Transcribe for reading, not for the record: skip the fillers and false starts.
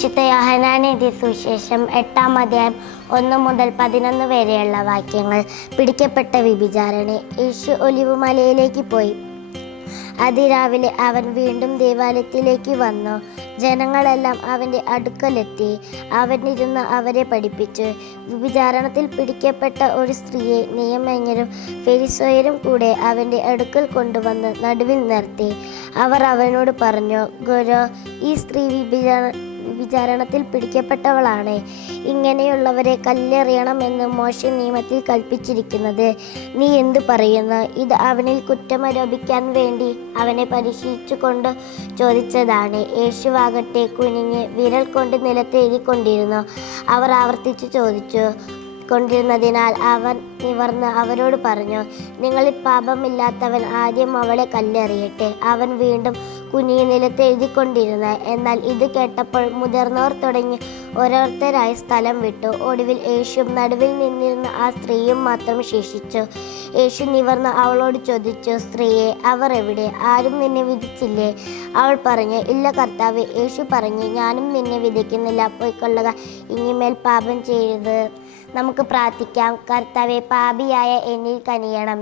വിശുദ്ധ യോഹന്നാൻ എഴുതിയ സുവിശേഷം 8-ാം അധ്യായം 1 മുതൽ 11 വരെയുള്ള വാക്യങ്ങൾ. പിടിക്കപ്പെട്ട വ്യഭിചാരിണി. യേശു ഒലിവുമലയിലേക്ക് പോയി. അതിരാവിലെ അവൻ വീണ്ടും ദേവാലയത്തിലേക്ക് വന്നു. ജനങ്ങളെല്ലാം അവൻ്റെ അടുക്കലെത്തി. അവൻ ഇരുന്ന് അവരെ പഠിപ്പിച്ചു. വ്യഭിചാരണത്തിൽ പിടിക്കപ്പെട്ട ഒരു സ്ത്രീയെ നിയമജ്ഞരും ഫരിസായരും കൂടെ അവൻ്റെ അടുക്കൽ കൊണ്ടുവന്ന് നടുവിൽ നിർത്തി. അവർ അവനോട് പറഞ്ഞു, ഗുരു, ഈ സ്ത്രീ വ്യഭിചാരണത്തിൽ പിടിക്കപ്പെട്ടവളാണ്. ഇങ്ങനെയുള്ളവരെ കല്ലെറിയണമെന്ന് മോശെ നിയമത്തിൽ കൽപ്പിച്ചിരിക്കുന്നത് നീ എന്തു പറയുന്നു? ഇത് അവനിൽ കുറ്റമാരോപിക്കാൻ വേണ്ടി അവനെ പരീക്ഷിച്ചു കൊണ്ട് ചോദിച്ചതാണ്. യേശുവാകട്ടെ കുനിഞ്ഞ് വിരൽ കൊണ്ട് നിലത്ത് എഴുതിക്കൊണ്ടിരുന്നു. അവർ ആവർത്തിച്ചു ചോദിച്ചു കൊണ്ടിരുന്നതിനാൽ അവൻ നിവർന്ന് അവരോട് പറഞ്ഞു, നിങ്ങളിൽ പാപമില്ലാത്തവൻ ആദ്യം അവളെ കല്ലെറിയട്ടെ. അവൻ വീണ്ടും കുനിയെ നിലത്ത് എഴുതിക്കൊണ്ടിരുന്നു. എന്നാൽ ഇത് കേട്ടപ്പോൾ മുതിർന്നവർ തുടങ്ങി ഓരോരുത്തരായി സ്ഥലം വിട്ടു. ഒടുവിൽ യേശുവും നടുവിൽ നിന്നിരുന്ന ആ സ്ത്രീയും മാത്രം ശേഷിച്ചു. യേശു നിവർന്ന് അവളോട് ചോദിച്ചു, സ്ത്രീയെ, അവർ എവിടെ? ആരും നിന്നെ വിധിച്ചില്ലേ? അവൾ പറഞ്ഞു, ഇല്ല കർത്താവേ. യേശു പറഞ്ഞു, ഞാനും നിന്നെ വിധിക്കുന്നില്ല. പോയിക്കൊള്ളുക, ഇനിമേൽ പാപം ചെയ്യരുത്. നമുക്ക് പ്രാർത്ഥിക്കാം. കർത്താവേ, പാപിയായ എന്നിൽ കനിയണമേ.